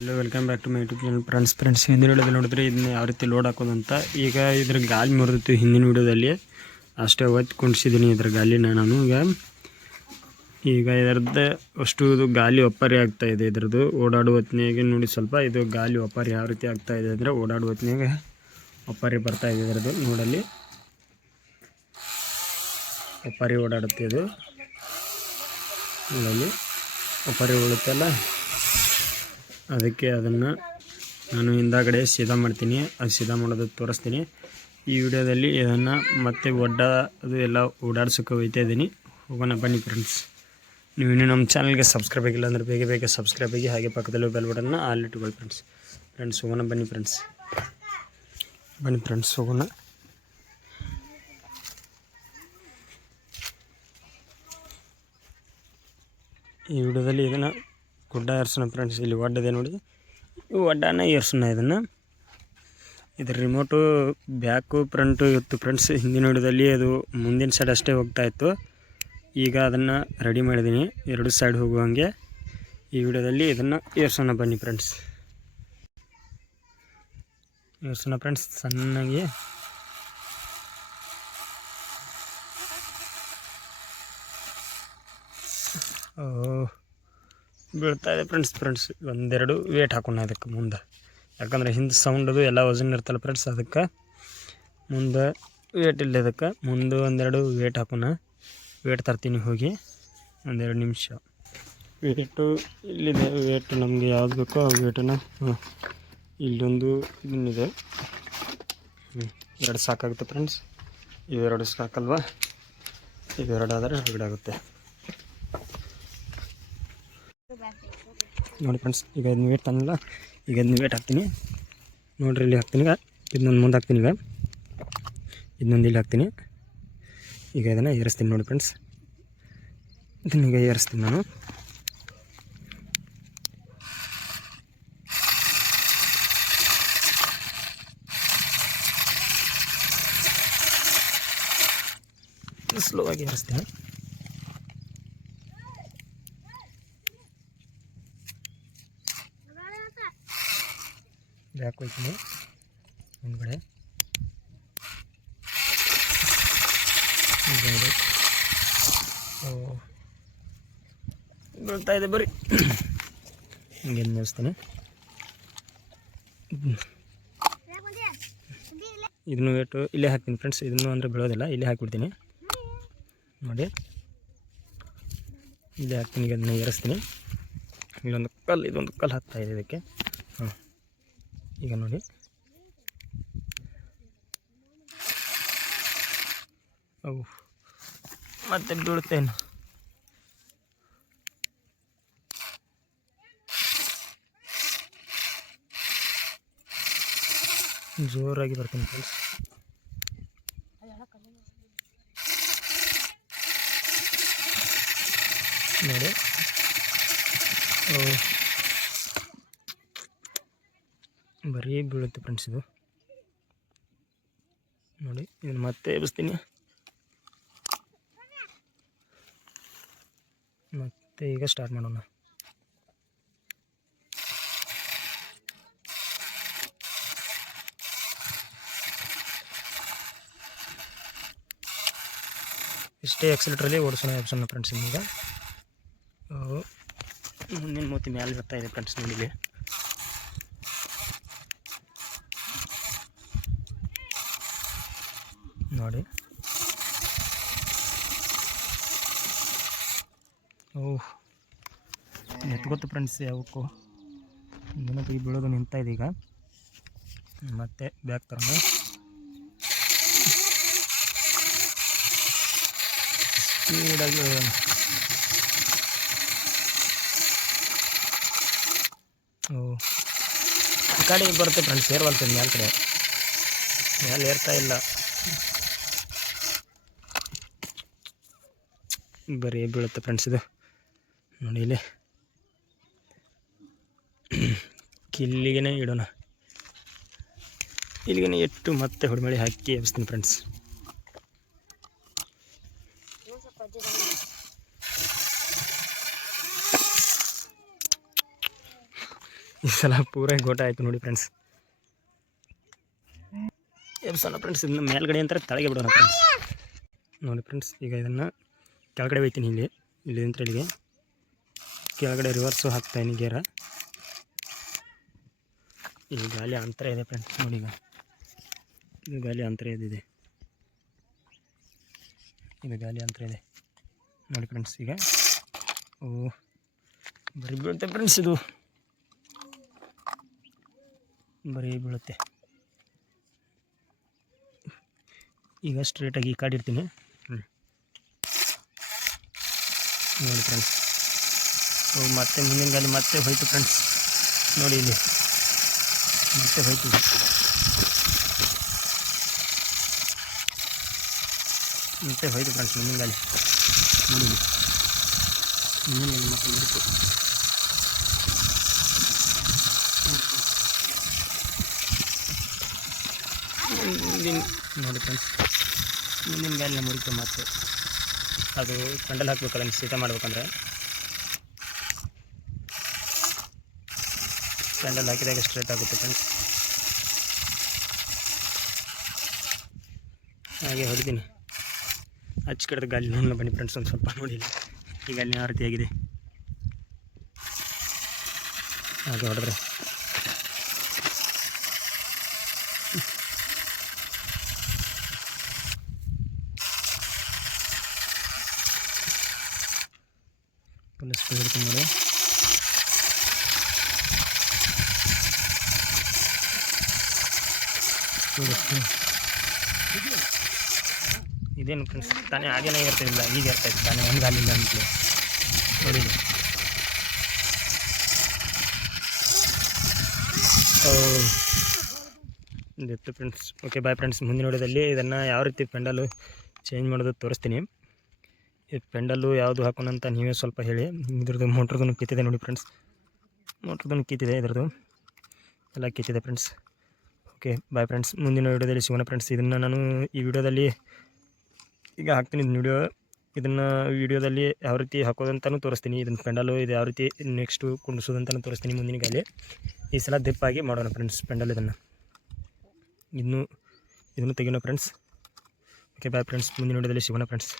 Hello welcome back to my YouTube channel friends friends ಹಿಂದಿನ ವಿಡಿಯೋದಲ್ಲಿ ನೋಡಿದ್ರೆ ಇದನ್ನ ಯಾವ ರೀತಿ ಲೋಡ್ ಹಾಕೋದಂತ ಈಗ ಇದ್ರ ಗಾಲಿ ಮುರಿದಿತ್ತು ಹಿಂದಿನ ವಿಡಿಯೋದಲ್ಲಿ. ಅಷ್ಟೇ ಹೊತ್ತು ಕುಣಿಸಿದ್ದೀನಿ ಇದ್ರ ಗಾಲಿನ ನಾನು. ಈಗ ಈಗ ಇದರದ್ದು ಅಷ್ಟು ಇದು ಗಾಲಿ ಒಪ್ಪಾರಿ ಆಗ್ತಾ ಇದೆ ಇದರದ್ದು. ಓಡಾಡುವ ಹೊತ್ತಿನಾಗೆ ನೋಡಿ ಸ್ವಲ್ಪ ಇದು ಗಾಲಿ ಒಪ್ಪಾರಿ ಯಾವ ರೀತಿ ಆಗ್ತಾ ಇದೆ ಅಂದರೆ ಓಡಾಡುವ ಹೊತ್ತಿನಾಗೆ ಒಪ್ಪಾರಿ ಬರ್ತಾ ಇದೆ ಇದರದ್ದು ನೋಡಲ್ಲಿ. ಒಪ್ಪಾರಿ ಓಡಾಡುತ್ತೆ ಇದು. ನೋಡಲ್ಲಿ. ಒಪ್ಪಾರಿ ಓಡುತ್ತಲ್ಲ ಅದಕ್ಕೆ ಅದನ್ನು ನಾನು ಹಿಂದಾಗಡೆ ಸೀದಾ ಮಾಡ್ತೀನಿ. ಅದು ಸೀದಾ ಮಾಡೋದು ತೋರಿಸ್ತೀನಿ. ಈ ವಿಡಿಯೋದಲ್ಲಿ ಇದನ್ನು ಮತ್ತೆ ಒಡ್ಡ ಅದು ಎಲ್ಲ ಓಡಾಡ್ಸೋಕೆ ಹೋಗ್ತಾ ಇದ್ದೀನಿ. ಹೋಗೋಣ ಬನ್ನಿ ಫ್ರೆಂಡ್ಸ್ ನೀವು ಇನ್ನೂ ನಮ್ಮ ಚಾನಲ್ಗೆ ಸಬ್ಸ್ಕ್ರೈಬ್ ಆಗಿಲ್ಲ ಅಂದರೆ ಬೇಗ ಬೇಗ ಸಬ್ಸ್ಕ್ರೈಬ್ ಆಗಿ ಹಾಗೆ ಪಕ್ಕದಲ್ಲೂ ಬೆಲ್ ಬಟನ್ನ ಇಟ್ಕೊಳ್ಳಿ ಫ್ರೆಂಡ್ಸ್ ಫ್ರೆಂಡ್ಸ್ ಹೋಗೋಣ ಬನ್ನಿ ಫ್ರೆಂಡ್ಸ್ ಬನ್ನಿ ಫ್ರೆಂಡ್ಸ್ ಹೋಗೋಣ. ಈ ವಿಡಿಯೋದಲ್ಲಿ ಇದನ್ನು ಗುಡ್ಡ ಏರ್ಸೋಣ ಫ್ರೆಂಡ್ಸ್ ಇಲ್ಲಿ ಒಡ್ಡದೆ ನೋಡಿ ಒಡ್ಡನ ಏರ್ಸೋಣ ಇದನ್ನು. ಇದ್ರ ರಿಮೋಟು ಬ್ಯಾಕು ಫ್ರಂಟು ಇತ್ತು ಫ್ರೆಂಡ್ಸ್ ಹಿಂದಿನ ಹಿಡಿದಲ್ಲಿ ಅದು ಮುಂದಿನ ಸೈಡ್ ಅಷ್ಟೇ ಹೋಗ್ತಾ ಇತ್ತು. ಈಗ ಅದನ್ನು ರೆಡಿ ಮಾಡಿದ್ದೀನಿ. ಎರಡು ಸೈಡ್ ಹೋಗುವಂಗೆ. ಈ ವಿಡಿಯೋದಲ್ಲಿ ಇದನ್ನು ಏರ್ಸೋಣ ಬನ್ನಿ ಫ್ರೆಂಡ್ಸ್ ಏರ್ಸೋಣ ಫ್ರೆಂಡ್ಸ್ ಸಣ್ಣಗೆ. ಓ ಬೀಳ್ತಾ ಇದೆ ಫ್ರೆಂಡ್ಸ್ ಫ್ರೆಂಡ್ಸ್ ಒಂದೆರಡು ವೇಟ್ ಹಾಕೋಣ ಅದಕ್ಕೆ ಮುಂದೆ. ಯಾಕಂದರೆ ಹಿಂದೆ ಸೌಂಡದು ಎಲ್ಲ ವಜನ್ ಇರ್ತಲ್ಲ ಫ್ರೆಂಡ್ಸ್ ಅದಕ್ಕೆ ಮುಂದೆ ವೇಟ್ ಇಲ್ಲ ಅದಕ್ಕೆ ಮುಂದೆ ಒಂದೆರಡು ವೇಟ್ ಹಾಕೋಣ. ವೇಟ್ ತರ್ತೀನಿ ಹೋಗಿ. ಒಂದೆರಡು ನಿಮಿಷ. ವೇಟು ಇಲ್ಲಿದೆ. ವೇಟ್ ನಮಗೆ ಯಾವ್ದು ಬೇಕೋ ಆ ವೇಟನ್ನ ಹಾಂ ಇಲ್ಲೊಂದು ಇನ್ನಿದೆ ಹ್ಞೂ ಎರಡು ಸಾಕಾಗುತ್ತೆ ಫ್ರೆಂಡ್ಸ್ ಇವೆರಡು ಸಾಕಲ್ವಾ? ಇವೆರಡಾದರೆ ಹೊರಗಡೆ ಆಗುತ್ತೆ ನೋಡಿ ಫ್ರೆಂಡ್ಸ್ ಈಗ ಇದನ್ನ ವೇಟ್ ತಂದಿಲ್ಲ ಈಗ ಇದನ್ನ ವೇಟ್ ಹಾಕ್ತೀನಿ. ನೋಡ್ರಿ ಇಲ್ಲಿ ಹಾಕ್ತೀನಿ. ಈಗ ಇದನ್ನೊಂದು ಮುಂದೆ ಹಾಕ್ತೀನಿ ಈಗ. ಇದನ್ನೊಂದು ಇಲ್ಲಿ ಹಾಕ್ತೀನಿ. ಈಗ ಇದನ್ನು ಏರಿಸ್ತೀನಿ ನೋಡಿ ಫ್ರೆಂಡ್ಸ್ ಇದನ್ನ ಈಗ ಏರಿಸ್ತೀನಿ ನಾನು. ಸ್ಲೋ ಆಗಿ ಏರಿಸ್ತೀನಿ. ಬ್ಯಾಕ್ ಹೋಯ್ತೀನಿ ಮುಂದ್ಗಡೆ ಬೀಳ್ತಾ ಇದೆ ಬರ್ರಿ ಹಿಂಗೆ ನಿಲ್ಲಿಸ್ತೀನಿ ಇದನ್ನು ವೇಟು ಇಲ್ಲೇ ಹಾಕ್ತೀನಿ ಫ್ರೆಂಡ್ಸ್ ಇದನ್ನು ಅಂದರೆ ಬೀಳೋದಿಲ್ಲ. ಇಲ್ಲೇ ಹಾಕಿಬಿಡ್ತೀನಿ. ನೋಡಿ. ಇಲ್ಲೇ ಹಾಕ್ತೀನಿ, ಈಗ ಅದನ್ನ ಏರಿಸ್ತೀನಿ ಇಲ್ಲೊಂದು ಕಲ್ಲು, ಇದೊಂದು ಕಲ್ಲು ಹಾಕ್ತಾ ಇದೆ ಇದಕ್ಕೆ. ಈಗ ನೋಡಿ. ಅವು. ಮತ್ತೆ ಬೀಳುತ್ತೇನು ಜೋರಾಗಿ ಬರ್ತೀನಿ ಫ್ರೆಂಡ್ಸ್ ನೋಡಿ ಓ ಬರೀ ಬೀಳುತ್ತೆ ಫ್ರೆಂಡ್ಸ್ ಇದು. ನೋಡಿ ಇದನ್ನು ಮತ್ತೆ ಎಬ್ಬಿಸ್ತೀನಿ ಮತ್ತೆ ಈಗ ಸ್ಟಾರ್ಟ್ ಮಾಡೋಣ. ಇಷ್ಟೇ ಎಕ್ಸಲೇಟ್ರಲ್ಲಿ ಓಡಿಸೋಣ ಎಬ್ಸೋಣ ಫ್ರೆಂಡ್ಸ್ ಓ, ಮುಂದಿನ ಮೂತಿ ಮೇಲೆ ಬರ್ತಾ ಇದೆ ಫ್ರೆಂಡ್ಸ್ ನೋಡಿ ನೋಡಿ. ಓಹ್. ಗೊತ್ತು ಫ್ರೆಂಡ್ಸ್ ಯಾವಕ್ಕೂ? ಇನ್ನೂ ಈ ಬೀಳೋದು ನಿಂತ ಮತ್ತೆ ಬ್ಯಾಕ್ ತರಂಗ ಸ್ಪೀಡಾಗಿ ಓ ಈ ಬರುತ್ತೆ ಫ್ರೆಂಡ್ಸ್ ಏರ್ವಲ್ತೀನಿ ಮೇಲ್ ಕಡೆ. ಮೇಲೆ ಏರ್ತಾ ಇಲ್ಲ. ಬರೀ ಬೀಳುತ್ತೆ ಫ್ರೆಂಡ್ಸ್ ಇದು. ನೋಡಿ ಇಲ್ಲಿ. ಕಿಲ್ಲಿಗೆ ಇಡೋಣ. ಇಲ್ಲಿಗೆ ಇಟ್ಟು ಮತ್ತೆ ಹೊಡಿಮಳಿ ಹಾಕಿ ಎಬ್ಸ್ತೀನಿ ಫ್ರೆಂಡ್ಸ್ ಈ ಸಲ ಪೂರ ಗೋಟ ಆಯ್ತು ನೋಡಿ ಫ್ರೆಂಡ್ಸ್ ಎಬ್ಸೋಣ ಫ್ರೆಂಡ್ಸ್ ಇದನ್ನ ಮೇಲ್ಗಡೆ ಅಂತಾರೆ ತಳಗೆ ಬಿಡೋಣ ಫ್ರೆಂಡ್ಸ್ ನೋಡಿ ಫ್ರೆಂಡ್ಸ್ ಈಗ ಇದನ್ನು ಕೆಳಗಡೆ ಒಯ್ತೀನಿ ಇಲ್ಲಿ ಇಲ್ಲಿ ಅಂತ ಇಲ್ಲಿಗೆ. ಕೆಳಗಡೆ ರಿವರ್ಸು ಹಾಕ್ತಾಯಿನಿ ಗೇರ. ಈ ಗಾಲಿ ಅಂತರ ಇದೆ ಫ್ರೆಂಡ್ಸ್ ನೋಡಿ ಈಗ. ಇದು ಗಾಲಿ ಅಂತರ ಇದೆ. ಇದು ಗಾಲಿ ಅಂತರ ಇದೆ. ನೋಡಿ ಫ್ರೆಂಡ್ಸ್ ಈಗ. ಓ, ಬರೀ ಬೀಳುತ್ತೆ ಫ್ರೆಂಡ್ಸ್ ಇದು. ಬರೀ ಬೀಳುತ್ತೆ. ಈಗ ಸ್ಟ್ರೇಟಾಗಿ ಈ ಕಾಡಿರ್ತೀನಿ ಹ್ಞೂ ನೋಡಿ ಫ್ರೆಂಡ್ಸ್ ಓ ಮತ್ತೆ ಮುಂದಿನ ಗಾಲಿ ಮತ್ತೆ ಹೋಯ್ತು ಫ್ರೆಂಡ್ಸ್ ನೋಡಿ ಇಲ್ಲಿ. ಮತ್ತೆ ಹೋಯ್ತು. ಮತ್ತೆ ಹೋಯ್ತು ಫ್ರೆಂಡ್ಸ್ ಮುಂದಿನ ಗಾಲಿ ನೋಡಿ ಮುಂದಿನ ಗಾಲಿ ಮತ್ತೆ ಮುರಿತು ಮುಂದಿನ ನೋಡಿ ಫ್ರೆಂಡ್ಸ್ ಮುಂದಿನ ಗಾಲಿನ ಮುರಿತು ಮತ್ತೆ. ಅದು ಕಂಡಲ್ ಹಾಕ್ಬೇಕಲ್ಲ ಶೀತ ಮಾಡ್ಬೇಕಂದ್ರೆ. ಕಂಡಲ್ ಹಾಕಿದಾಗ ಸ್ಟ್ರೇಟ್ ಆಗುತ್ತೆ ಫ್ರೆಂಡ್ಸ್ ಹಾಗೆ ಹೊಡಿತೀನಿ ಹಚ್ಚಿ ಕಡೆದ ಗಾಲಿ ನೋಡೋಣ ಬನ್ನಿ ಫ್ರೆಂಡ್ಸ್ ಒಂದು ಸ್ವಲ್ಪ ನೋಡಿ ಈಗ ಅಲ್ಲಿ ಯಾವ ರೀತಿಯಾಗಿದೆ ಹಾಗೆ ಹೊಡೆದ್ರೆ. ಫುಲ್ ನೋಡಿ. ಇದೇನು ಫ್ರೆಂಡ್ಸ್ ತಾನೇ ಹಾಗೇನೇ ಇರ್ತಿರಲಿಲ್ಲ ಈಗ ಇರ್ತೈತೆ ತಾನೇ ಒಂದು ಗಾಲಿಲ್ಲ ಅಂತಲೇ ನೋಡಿ. ಓ, ಫ್ರೆಂಡ್ಸ್ ಓಕೆ ಬಾಯ್ ಫ್ರೆಂಡ್ಸ್ ಮುಂದಿನ ವಿಡಿಯೋದಲ್ಲಿ ಇದನ್ನು ಯಾವ ರೀತಿ ಪೆಂಡಲು ಚೇಂಜ್ ಮಾಡೋದು ತೋರಿಸ್ತೀನಿ. ಪೆಂಡಲ್ಲು ಯಾವುದು ಹಾಕೋಣ ಅಂತ ನೀವೇ ಸ್ವಲ್ಪ ಹೇಳಿ. ಇದ್ರದ್ದು ಮೋಟ್ರದ್ದು ಕಿತ್ತಿದೆ ನೋಡಿ ಫ್ರೆಂಡ್ಸ್. ಮೋಟ್ರದ್ದು ಕಿತ್ತಿದೆ ಇದ್ರದ್ದು. ಎಲ್ಲ ಕಿತ್ತಿದೆ ಫ್ರೆಂಡ್ಸ್. ಓಕೆ ಬಾಯ್ ಫ್ರೆಂಡ್ಸ್ ಮುಂದಿನ ವಿಡಿಯೋದಲ್ಲಿ ಸಿಗೋಣ ಫ್ರೆಂಡ್ಸ್. ಇದನ್ನು ನಾನು ಈ ವಿಡಿಯೋದಲ್ಲಿ ಈಗ ಹಾಕ್ತೀನಿ. ವಿಡಿಯೋ, ಇದನ್ನು ವಿಡಿಯೋದಲ್ಲಿ ಯಾವ ರೀತಿ ಹಾಕೋದಂತಲೂ ತೋರಿಸ್ತೀನಿ. ಇದನ್ನು ಪೆಂಡಲು ಇದು ಯಾವ ರೀತಿ ನೆಕ್ಸ್ಟು ಕುಂಡಿಸೋದಂತಲೂ ತೋರಿಸ್ತೀನಿ ಮುಂದಿನ ಗಾಲಿ ಈ ಸಲ ದಿಪ್ಪಾಗಿ ಮಾಡೋಣ ಫ್ರೆಂಡ್ಸ್ ಪೆಂಡಲ್ ಇದನ್ನು. ಇದನ್ನು ಇದನ್ನು ತೆಗಿಯೋಣ ಫ್ರೆಂಡ್ಸ್. ಓಕೆ ಬಾಯ್ ಫ್ರೆಂಡ್ಸ್ ಮುಂದಿನ ವಿಡಿಯೋದಲ್ಲಿ ಸಿಗೋಣ ಫ್ರೆಂಡ್ಸ್.